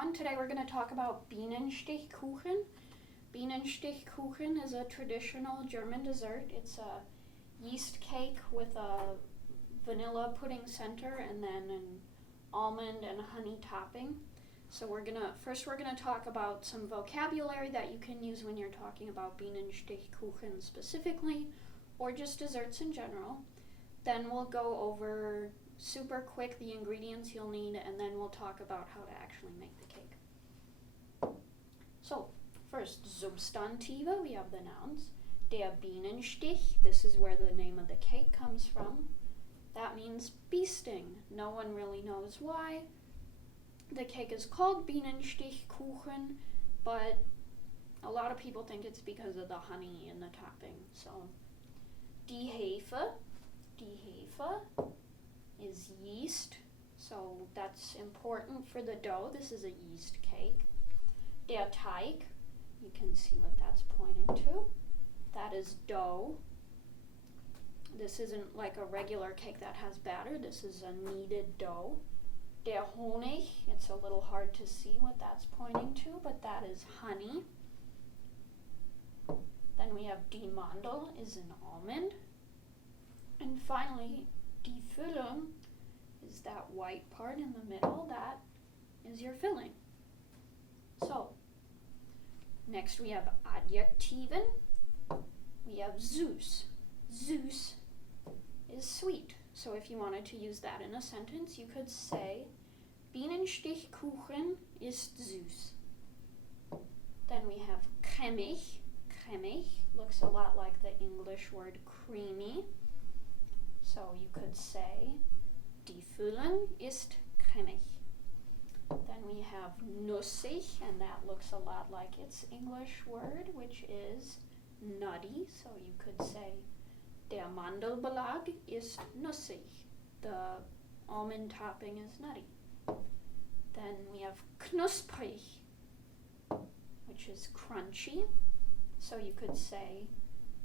everyone. Today we're going to talk about Bienenstichkuchen. Bienenstichkuchen is a traditional German dessert. It's a yeast cake with a vanilla pudding center and then an almond and honey topping. So we're going to talk about some vocabulary that you can use when you're talking about Bienenstichkuchen specifically, or just desserts in general. Then we'll go over super quick the ingredients you'll need, and then we'll talk about how to actually make the cake. So, first, Substantive, we have the nouns. Der Bienenstich, this is where the name of the cake comes from. That means bee sting. No one really knows why. The cake is called Bienenstichkuchen, but a lot of people think it's because of the honey in the topping. So, die Hefe is yeast, so that's important for the dough. This is a yeast cake. Der Teig, you can see what that's pointing to. That is dough. This isn't like a regular cake that has batter. This is a kneaded dough. Der Honig, it's a little hard to see what that's pointing to, but that is honey. Then we have die Mandel is an almond. And finally, die Füllung is that white part in the middle. That is your filling. So, next we have Adjektiven. We have süß. Süß is sweet. So if you wanted to use that in a sentence, you could say, Bienenstichkuchen ist süß. Then we have cremig. Cremig looks a lot like the English word creamy. So you could say, die Füllung ist cremig. Then we have nussig, and that looks a lot like its English word, which is nutty. So you could say, der Mandelbelag ist nussig. The almond topping is nutty. Then we have knusprig, which is crunchy. So you could say,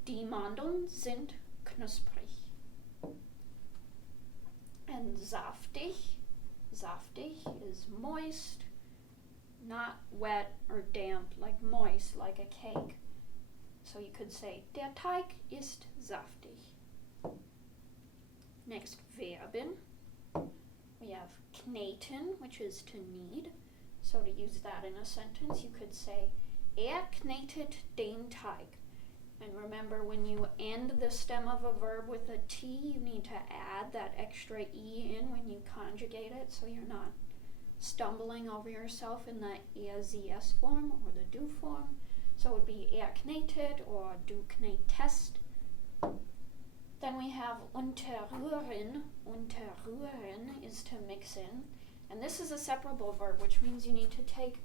die Mandeln sind knusprig. And saftig. Saftig is moist, not wet or damp, like moist, like a cake. So you could say, der Teig ist saftig. Next, Verben. We have kneten, which is to knead. So to use that in a sentence, you could say, knetet den Teig. And remember, when you end the stem of a verb with a T, you need to add that extra E in when you conjugate it, so you're not stumbling over yourself in the ESES form or the do form. So it would be knetet or du knetest. Then we have unterrühren. Unterrühren is to mix in. And this is a separable verb, which means you need to take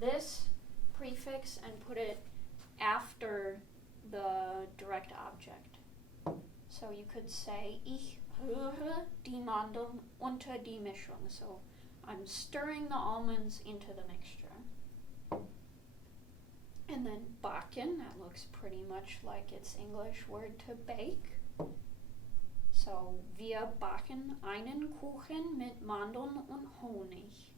this prefix and put it after the direct object. So you could say, ich rühre die Mandeln unter die Mischung. So I'm stirring the almonds into the mixture. And then backen, that looks pretty much like its English word to bake. So wir backen einen Kuchen mit Mandeln und Honig.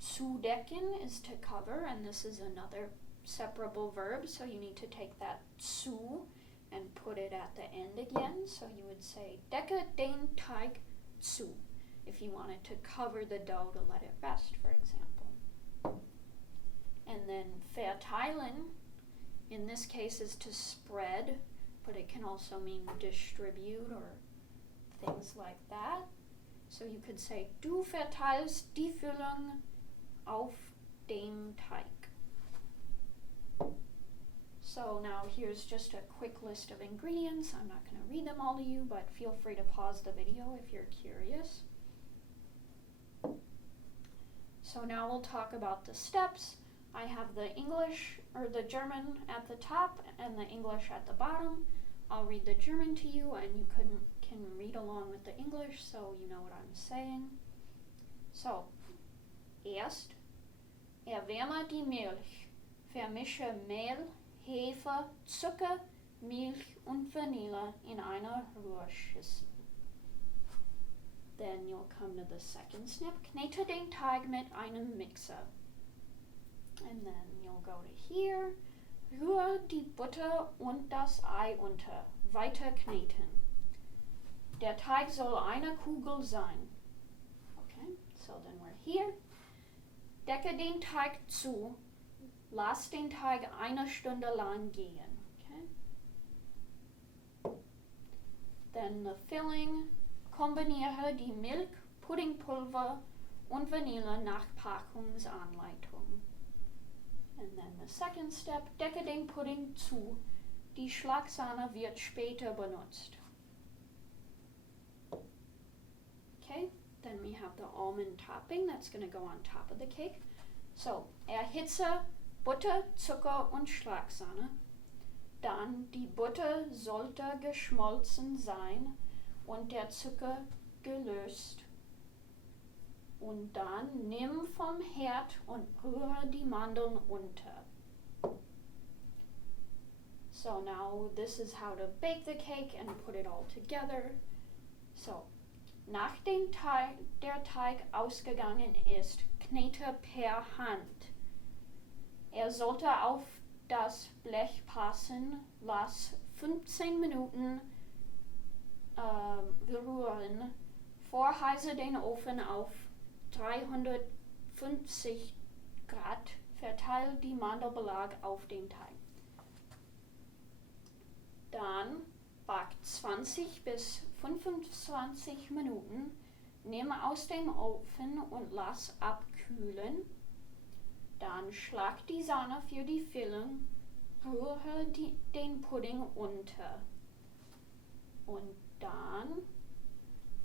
Zudecken is to cover, and this is another separable verb, so you need to take that zu and put it at the end again. So you would say, decke den Teig zu, if you wanted to cover the dough to let it rest, for example. And then verteilen, in this case, is to spread, but it can also mean distribute or things like that. So you could say, du verteilst die Füllung auf den Teig. So now here's just a quick list of ingredients. I'm not going to read them all to you, but feel free to pause the video if you're curious. So now we'll talk about the steps. I have the English or the German at the top and the English at the bottom. I'll read the German to you, and you can read along with the English so you know what I'm saying. So, erst, erwärme die Milch. Vermische Mehl, Hefe, Zucker, Milch und Vanille in einer Rührschüssel. Then you'll come to the second step. Knete den Teig mit einem Mixer. And then you'll go to here. Rühre die Butter und das Ei unter. Weiter kneten. Der Teig soll eine Kugel sein. Okay, so then we're here. Decke den Teig zu. Lass den Teig eine Stunde lang gehen. Okay. Then the filling. Kombiniere die Milch, Puddingpulver und Vanille nach Packungsanleitung. And then the second step, decke den Pudding zu. Die Schlagsahne wird später benutzt. Okay, then we have the almond topping that's going to go on top of the cake. So, erhitze Butter, Zucker und Schlagsahne. Dann die Butter sollte geschmolzen sein und der Zucker gelöst. Und dann nimm vom Herd und rühre die Mandeln unter. So now this is how to bake the cake and put it all together. So, nachdem der Teig ausgegangen ist, knete per Hand. Er sollte auf das Blech passen, lass 15 Minuten rühren, vorheize den Ofen auf 350 Grad, verteile die Mandelbelag auf den Teig. Dann back 20 bis 25 Minuten, nimm aus dem Ofen und lass abkühlen. Dann schlag die Sahne für die Füllung, rühre den Pudding unter. Und dann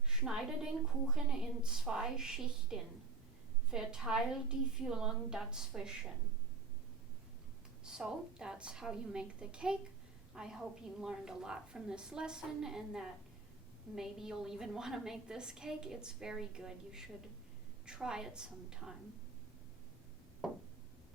schneide den Kuchen in 2 Schichten. Verteile die Füllung dazwischen. So, that's how you make the cake. I hope you learned a lot from this lesson and that maybe you'll even want to make this cake. It's very good. You should try it sometime.